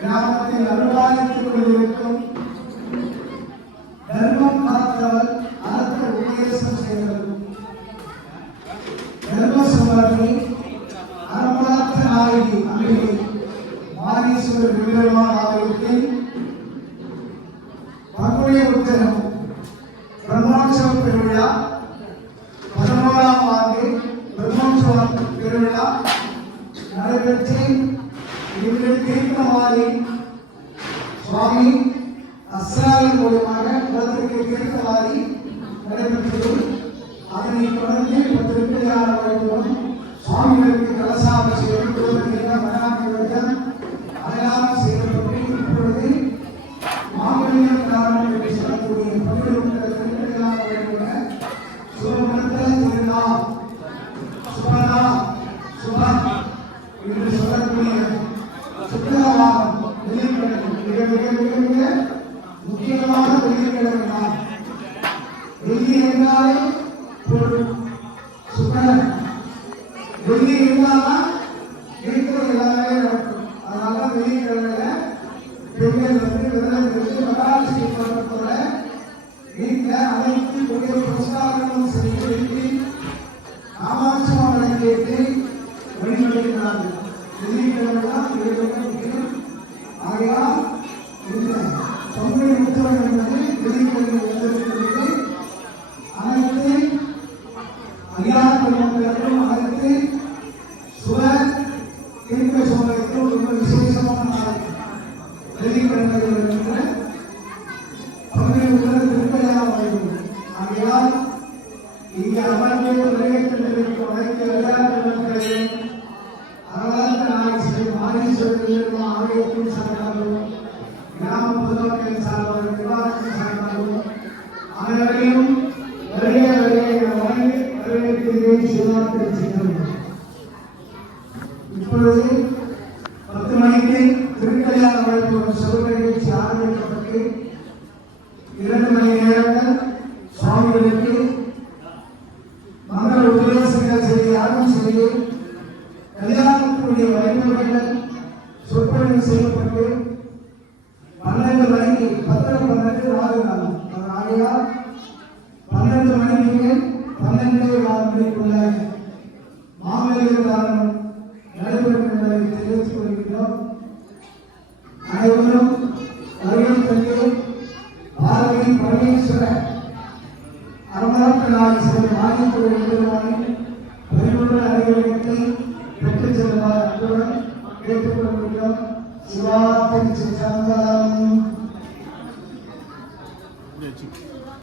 கிராமத்தில் அனுபவித்துக் கொண்டிருக்கும் தர்மம் காத்தவர் அதற்கு உபதேசம் செய்தவர் தர்மசுமரணி அறமாத்த நாயகி அம்பிகை மாரீஸ்வரர் விபெருமான் ஆலயத்தில் பங்குனி உத்திரம் பிரம்மோற்சவ பெருவிழா 11ஆம் ஆண்டு பிரம்மோற்சவ பெருவிழா நடைபெற்று தீர்த்தமாரி சுவாமி அஸ்ராவின் மூலமாக குலத்திற்கு தீர்த்தமாரி நடைபெற்றது. அதனை தொடர்ந்து திருப்பிள்ளையார் வழிபடும் சுவாமிகளுக்கு கலசாபிஷேகம் மனாபிஷேகம் அடையாளம் செய்யப்பட்டு இப்பொழுது மாங்கல்யம் காரணம் என்று சொல்லக்கூடிய திருப்பிள்ளையார் வழிபட சுபமந்த திருநாள் சுபனா சுபம் என்று சொல்லக்கூடிய சுக்கிரவாரம் வெள்ளிக்கிழமை முக்கியமான வெள்ளிக்கிழமை தான். வெள்ளி என்றாலே சுக்கரன், வெள்ளி இருந்தால்தான் வீட்டில் எல்லாமே நடக்கும். அதனால வெள்ளிக்கிழமையில பெண்கள் விரதம் இருந்து மகாலட்சுமி பருவத்தோட வீட்டில் அனைத்து பெரிய புரஸ்காரங்களும் செய்து வைத்து காமாட்சி கேட்டு வழிபடுகிறார்கள். வெள்ளிக்கிழமை தான் முக்கியம். ஆகையால் இந்த பங்குனி உத்திரம் என்பது வெள்ளிக்கிழமை வந்திருக்கிறது. அனைத்து அதிகார மக்களுக்கும் அனைத்து சுர தீர்க்க சோழர்களுக்கும் ரொம்ப விசேஷமான நாள் வெள்ளிக்கிழமையில் இருக்கின்ற பங்குனி உத்திரம் திருப்பதியாக வருகிறது. ஆகையால் இங்கே அமர்ந்து நிறைவேற்றிருக்கும் அனைத்து விளையாட்டு மக்களையும் ஆலயத்தின் சார்பாகவும் கிராம பொதுமக்களின் சார்பாகவும் நிர்வாகத்தின் சார்பாகவும் அனைவரையும் இப்பொழுது 10 மணிக்கு திருக்கல்யாண வழிபடும் சிவ நிகழ்ச்சி ஆரம்பிக்கப்பட்டு 2 மணி நேரங்கள் சுவாமிகளுக்கு மங்கள உபதேசங்கள் செய்து யாரும் செய்து கல்யாணத்தினுடைய வைபவங்கள் சொற்பொழிவு செய்யப்பட்டு 12 மணிக்கு 10-12 ராகு காலம். ஆகையால் 12 மணிக்கு 12 மணிக்குள்ள மாங்கல்ய தாரணம் நடைபெறும் என்பதை தெரிவித்துக் கொள்கிறோம். அனைவரும் வருகை பாரதி பரமேஸ்வர அறமரத்தினால் சில மாநிலத்தின் பரிபூர்ண அறிவுரைகளை பெற்றுச் செல்வார் அன்புடன் கேட்டுக்கொள்கிறோம். சிவாத்தின் சிதம்பரம்.